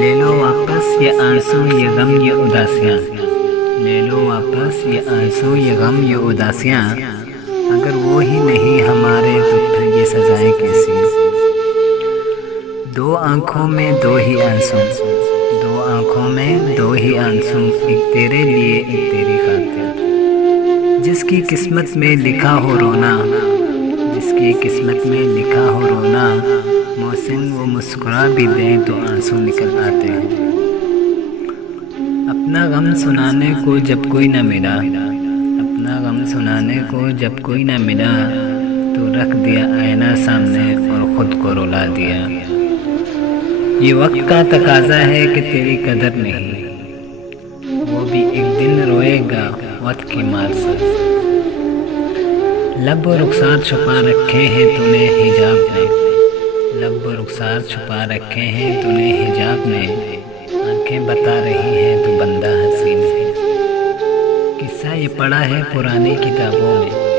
لے لو واپس یہ آنسو یہ غم یہ اداسیاں، لے لو واپس یہ آنسو یہ غم یہ اداسیاں، اگر وہ ہی نہیں ہمارے تو پھر یہ سزائیں کیسی؟ دو آنکھوں میں دو ہی آنسو، دو آنکھوں میں دو ہی آنسو، ایک تیرے لیے ایک تیری خاطر، جس کی قسمت میں لکھا ہو رونا، جس کی قسمت میں لکھا ہو رونا، محسن وہ مسکرا بھی دیں تو آنسو نکل آتے ہیں۔ اپنا غم سنانے کو جب کوئی نہ ملا، اپنا غم سنانے کو جب کوئی نہ ملا، تو رکھ دیا آئینہ سامنے اور خود کو رلا دیا۔ یہ وقت کا تقاضا ہے کہ تیری قدر نہیں، وہ بھی ایک دن روئے گا وقت کی مار سے۔ لب و رخسار چھپا رکھے ہیں تو نے حجاب نے، لب و رخسار چھپا رکھے ہیں تو نے حجاب نے، آنکھیں بتا رہی ہیں تو بندہ حسین ہے۔ قصہ یہ پڑھا ہے پرانی کتابوں میں،